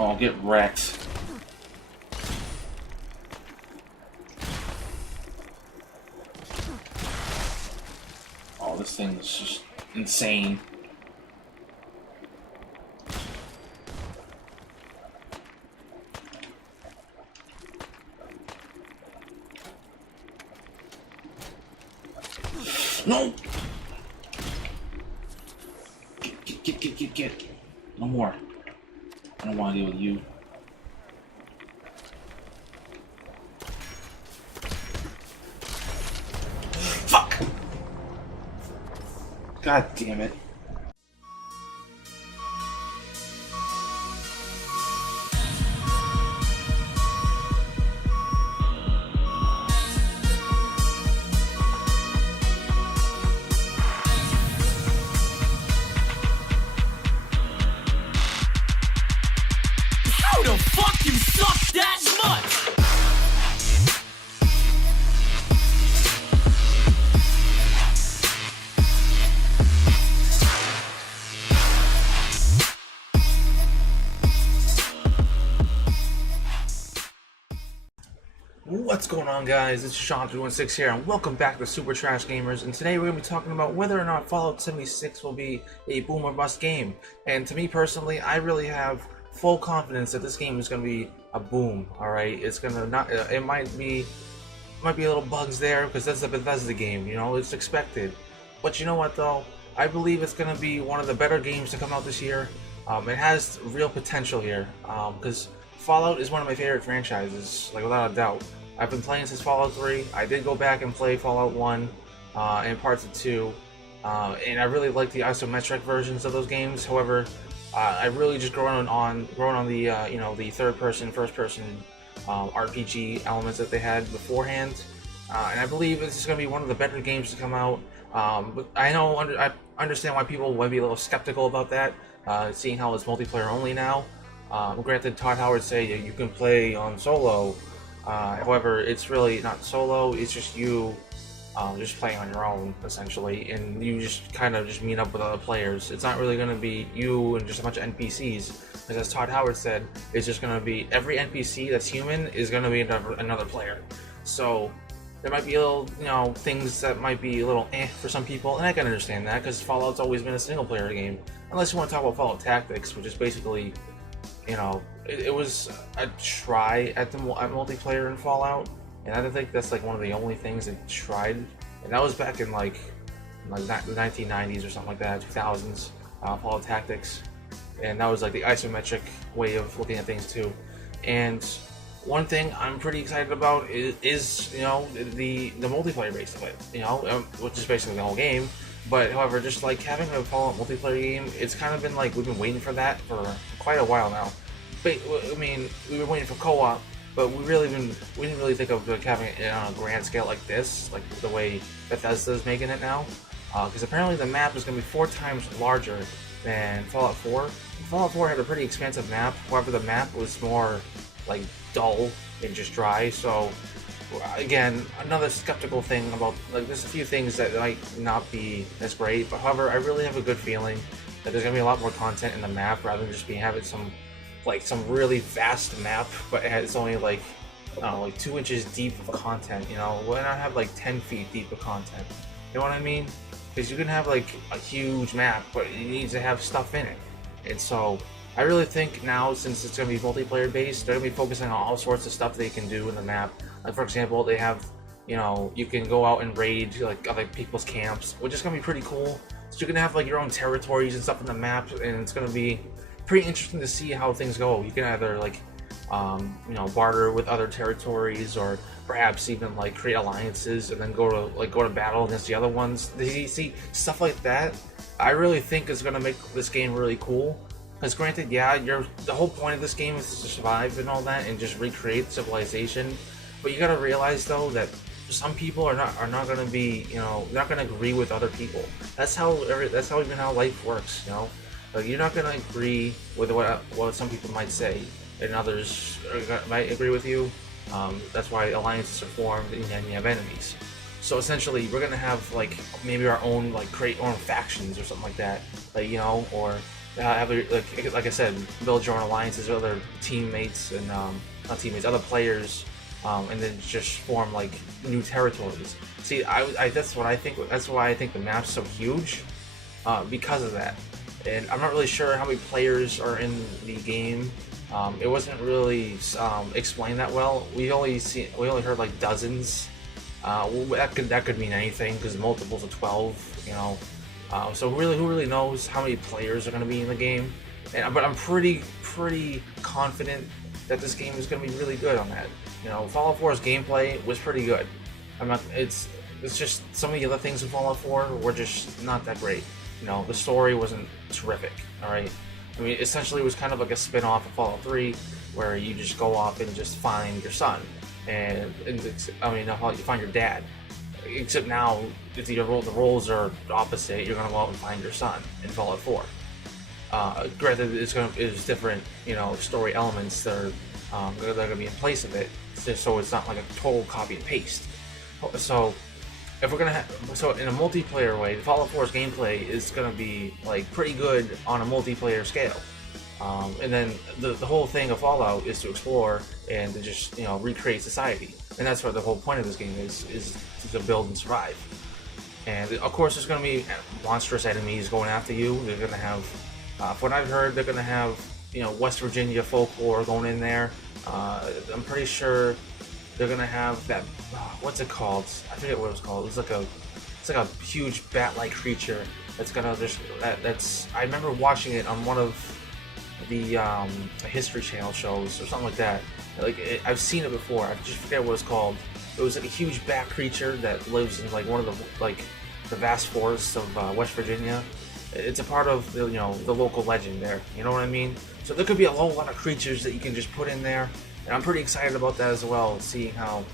Oh, get wrecked. Oh, this thing is just insane. No! Get. No more. I don't want to deal with you. Fuck! God damn it. How the fuck you suck that much? What's going on, guys? It's Sean316 here, and welcome back to Super Trash Gamers. And today we're going to be talking about whether or not Fallout 76 will be a boom or bust game. And to me personally, I really have full confidence that this game is going to be a boom. All right, it's going to not. It might be a little bugs there because that's the Bethesda game. You know, it's expected. But you know what though? I believe it's going to be one of the better games to come out this year. It has real potential here because Fallout is one of my favorite franchises, like without a doubt. I've been playing since Fallout 3. I did go back and play Fallout 1 and parts of 2, and I really like the isometric versions of those games. However, I really just grown on the you know, the third-person, first-person RPG elements that they had beforehand, and I believe this is going to be one of the better games to come out. But I understand why people might be a little skeptical about that, seeing how it's multiplayer only now. Granted, Todd Howard say you can play on solo. However, it's really not solo, it's just you just playing on your own, essentially, and you just kind of just meet up with other players. It's not really going to be you and just a bunch of NPCs, because as Todd Howard said, it's just going to be every NPC that's human is going to be another player. So there might be a little, you know, things that might be a little for some people, and I can understand that, because Fallout's always been a single player game, unless you want to talk about Fallout Tactics, which is basically, you know, it was a try at multiplayer in Fallout, and I think that's like one of the only things they tried, and that was back in like the 1990s or something like that, 2000s, Fallout Tactics, and that was like the isometric way of looking at things too. And one thing I'm pretty excited about is you know, the multiplayer base of it, you know, which is basically the whole game. But however, just like having a Fallout multiplayer game, it's kind of been like we've been waiting for that for quite a while now. But, I mean, we were waiting for co-op, but we didn't really think of like, having it on a grand scale like this, like the way Bethesda's making it now. Because apparently the map is going to be 4 times larger than Fallout 4. Fallout 4 had a pretty expansive map, however the map was more like dull and just dry. So again, another skeptical thing about, like, there's a few things that might not be as great, but however, I really have a good feeling that there's going to be a lot more content in the map rather than just having some really vast map, but it's only like, I don't know, like 2 inches deep of content, you know? Why not have like 10 feet deep of content? You know what I mean? Because you can have like a huge map, but it needs to have stuff in it. And so I really think now, since it's going to be multiplayer based, they're going to be focusing on all sorts of stuff they can do in the map. Like, for example, they have, you know, you can go out and raid like other people's camps, which is going to be pretty cool. So you can have like your own territories and stuff in the map, and it's going to be pretty interesting to see how things go. You can either like you know, barter with other territories, or perhaps even like create alliances and then go to battle against the other ones. You see stuff like that, I really think is going to make this game really cool. Because granted, yeah, the whole point of this game is to survive and all that and just recreate civilization, but you got to realize though that some people are not going to be, you know, not going to agree with other people. That's how even how life works, you know. Like, you're not going to agree with what some people might say, and others might agree with you. That's why alliances are formed, and then you have enemies. So essentially, we're going to have like maybe our own, like, create our own factions or something like that, like, you know, or have like I said, build your own alliances with other teammates and not teammates, other players, and then just form like new territories. See, that's what I think. That's why I think the map's so huge, because of that. And I'm not really sure how many players are in the game. It wasn't really explained that well. We only heard like dozens. That could mean anything because multiples of 12, you know. So who really knows how many players are going to be in the game? But I'm pretty confident that this game is going to be really good on that. You know, Fallout 4's gameplay was pretty good. It's just some of the other things in Fallout 4 were just not that great. You know, the story wasn't terrific. All right. I mean, essentially, it was kind of like a spin-off of Fallout 3, where you just go off and just find your son, you find your dad. Except now, the roles are opposite. You're gonna go out and find your son in Fallout 4. Granted, it's different, you know, story elements that are gonna be in place of it, so it's not like a total copy and paste. So if we're gonna in a multiplayer way, Fallout 4's gameplay is gonna be like pretty good on a multiplayer scale. And then the whole thing of Fallout is to explore and to just, you know, recreate society, and that's what the whole point of this game is to build and survive. And of course, there's gonna be monstrous enemies going after you. They're gonna have, from what I've heard, they're gonna have, you know, West Virginia folklore going in there. I'm pretty sure they're gonna have that. What's it called? I forget what it's called. It's like a huge bat-like creature that's gonna just. I remember watching it on one of the History Channel shows or something like that. I've seen it before. I just forget what it's called. It was like a huge bat creature that lives in like one of the vast forests of West Virginia. It's a part of the local legend there. You know what I mean? So there could be a whole lot of creatures that you can just put in there, and I'm pretty excited about that as well. Seeing how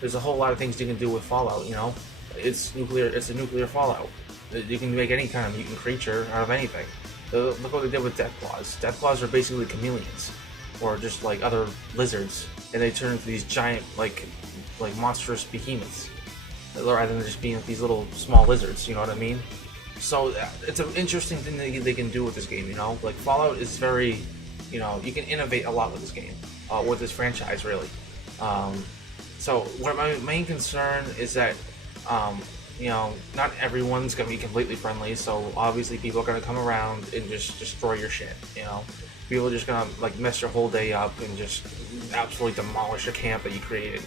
there's a whole lot of things you can do with Fallout. You know, it's nuclear. It's a nuclear Fallout. You can make any kind of mutant creature out of anything. Look what they did with Deathclaws. Deathclaws are basically chameleons, or just like other lizards, and they turn into these giant, like monstrous behemoths, rather than just being these little small lizards. You know what I mean? So it's an interesting thing that they can do with this game. You know, like Fallout is very, you know, you can innovate a lot with this game, with this franchise, really. So what my main concern is that, you know, not everyone's gonna be completely friendly. So obviously, people are gonna come around and just destroy your shit. You know, people are just gonna like mess your whole day up and just absolutely demolish a camp that you created.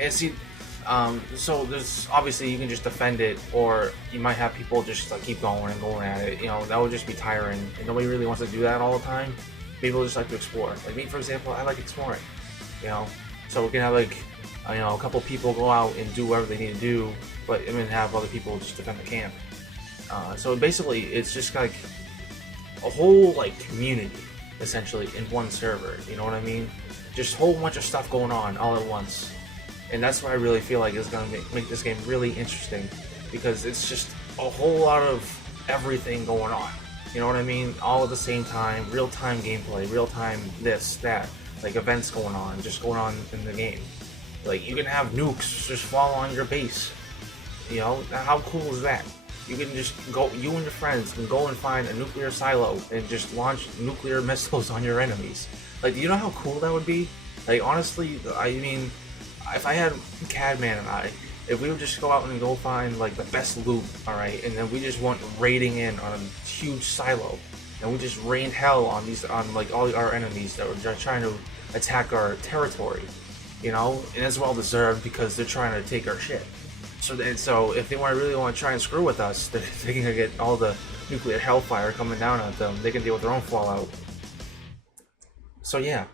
And see, so there's obviously you can just defend it, or you might have people just like keep going and going at it. You know, that would just be tiring, and nobody really wants to do that all the time. People just like to explore. Like me, for example, I like exploring. You know, so we can have like, you know, a couple people go out and do whatever they need to do, but I mean have other people just defend the camp. So basically, it's just like a whole like community essentially in one server. You know what I mean? Just a whole bunch of stuff going on all at once. And that's what I really feel like is going to make this game really interesting, because it's just a whole lot of everything going on. You know what I mean? All at the same time, real-time gameplay, real-time this, that, like events going on in the game. Like you can have nukes just fall on your base. You know, how cool is that? You can just go, you and your friends can go and find a nuclear silo and just launch nuclear missiles on your enemies. Like, do you know how cool that would be? Like, honestly, I mean, if I had Cadman and if we would just go out and go find like the best loot, alright, and then we just went raiding in on a huge silo, and we just rained hell on like all our enemies that were just trying to attack our territory, you know, and it's well deserved because they're trying to take our shit. So if they really want to try and screw with us, they can get all the nuclear hellfire coming down at them. They can deal with their own fallout. So yeah.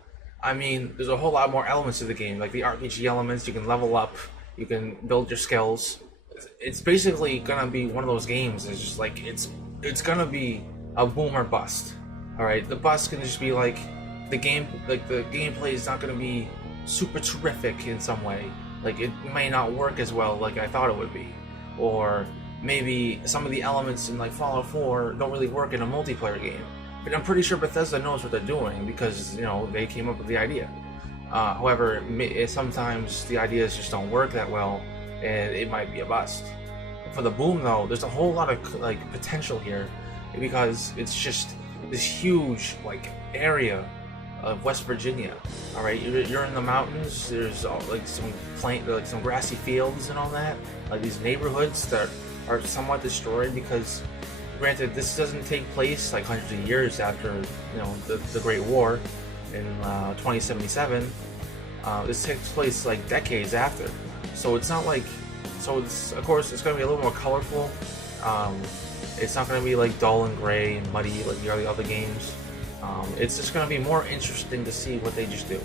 I mean, there's a whole lot more elements to the game, like the RPG elements. You can level up, you can build your skills. It's basically gonna be one of those games. It's just like it's gonna be a boom or bust. All right, the bust can just be like the gameplay is not gonna be super terrific in some way. Like it may not work as well like I thought it would be, or maybe some of the elements in like Fallout 4 don't really work in a multiplayer game. But I'm pretty sure Bethesda knows what they're doing because, you know, they came up with the idea. However, sometimes the ideas just don't work that well, and it might be a bust. For the boom, though, there's a whole lot of like potential here, because it's just this huge like area of West Virginia. All right, you're in the mountains. There's like some grassy fields and all that. Like these neighborhoods that are somewhat destroyed because, granted, this doesn't take place like hundreds of years after the Great War in 2077. This takes place like decades after. So it's not like, of course it's going to be a little more colorful. It's not going to be like dull and gray and muddy like the other games. It's just going to be more interesting to see what they just do. You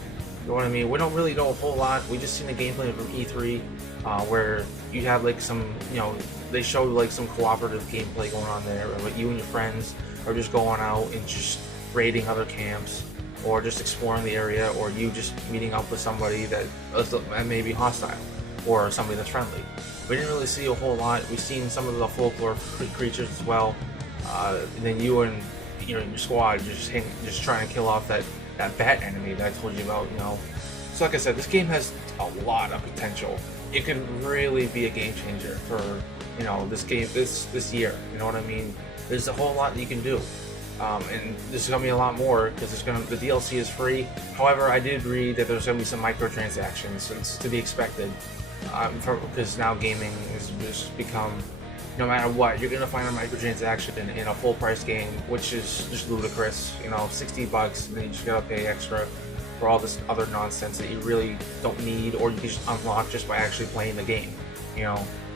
know what I mean? We don't really know a whole lot. We just seen the gameplay from E3, where you have like some, they showed like some cooperative gameplay going on there, where you and your friends are just going out and just raiding other camps, or just exploring the area, or you just meeting up with somebody that may be hostile, or somebody that's friendly. We didn't really see a whole lot. We've seen some of the folklore creatures as well, and then you and your squad just trying to kill off that bat enemy that I told you about. So like I said, this game has a lot of potential. It can really be a game changer for this game this year. You know what I mean? There's a whole lot that you can do. And there's gonna be a lot more because the DLC is free. However, I did read that there's gonna be some microtransactions. It's to be expected, because now gaming has just become, no matter what, you're gonna find a microtransaction in a full price game, which is just ludicrous. $60, and then you just gotta pay extra for all this other nonsense that you really don't need, or you can just unlock just by actually playing the game.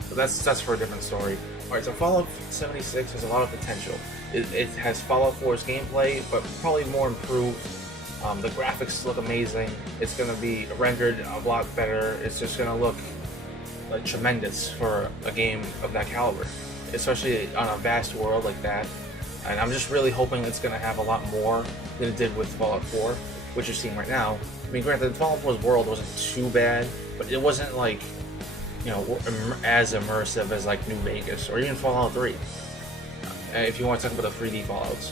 So that's for a different story. Alright, so Fallout 76 has a lot of potential. It has Fallout 4's gameplay, but probably more improved. The graphics look amazing. It's going to be rendered a lot better. It's just going to look like tremendous for a game of that caliber, especially on a vast world like that. And I'm just really hoping it's going to have a lot more than it did with Fallout 4, which you're seeing right now. I mean, granted, Fallout 4's world wasn't too bad, but it wasn't like, as immersive as like New Vegas or even Fallout 3. If you want to talk about the 3D Fallouts.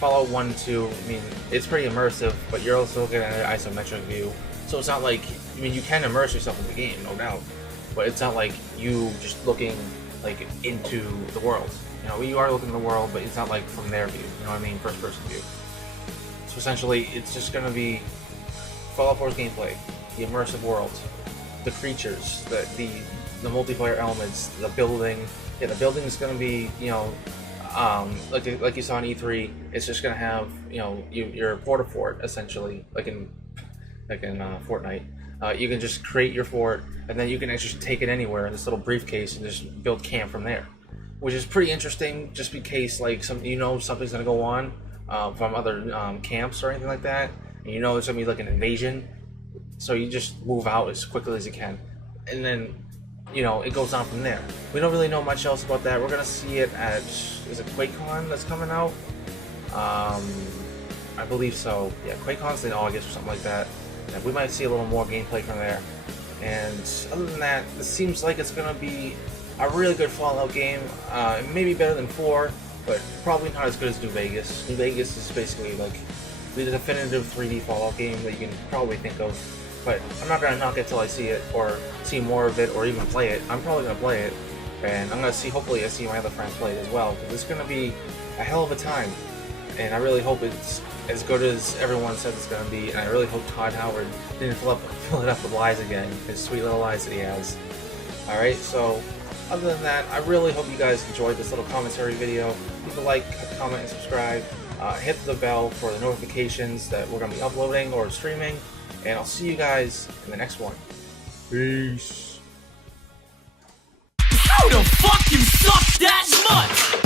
Fallout 1 and 2, I mean, it's pretty immersive, but you're also looking at an isometric view. So it's not like, you can immerse yourself in the game, no doubt, but it's not like you just looking like into the world. You are looking at the world, but it's not like from their view, first person view. So essentially, it's just going to be Fallout 4's gameplay, the immersive world, the creatures, the multiplayer elements, the building. Yeah, the building is going to be, like you saw in E3. It's just going to have, your port essentially, like in Fortnite. You can just create your fort, and then you can actually take it anywhere in this little briefcase and just build camp from there, which is pretty interesting. Just in case, like something's going to go on from other camps or anything like that, and there's going to be like an invasion. So you just move out as quickly as you can, and then it goes on from there. We don't really know much else about that. We're gonna see it at, is it QuakeCon that's coming out? I believe so. Yeah, QuakeCon's in August or something like that. Yeah, we might see a little more gameplay from there. And other than that, this seems like it's gonna be a really good Fallout game. Maybe better than 4, but probably not as good as New Vegas. New Vegas is basically like the definitive 3D Fallout game that you can probably think of. But I'm not going to knock it till I see it, or see more of it, or even play it. I'm probably going to play it, and I'm going to see, hopefully I see my other friends play it as well, because it's going to be a hell of a time. And I really hope it's as good as everyone says it's going to be, and I really hope Todd Howard didn't fill it up with lies again, his sweet little lies that he has. Alright, so other than that, I really hope you guys enjoyed this little commentary video. Leave a like, comment, and subscribe. Hit the bell for the notifications that we're going to be uploading or streaming. And I'll see you guys in the next one. Peace. How the fuck you suck that much?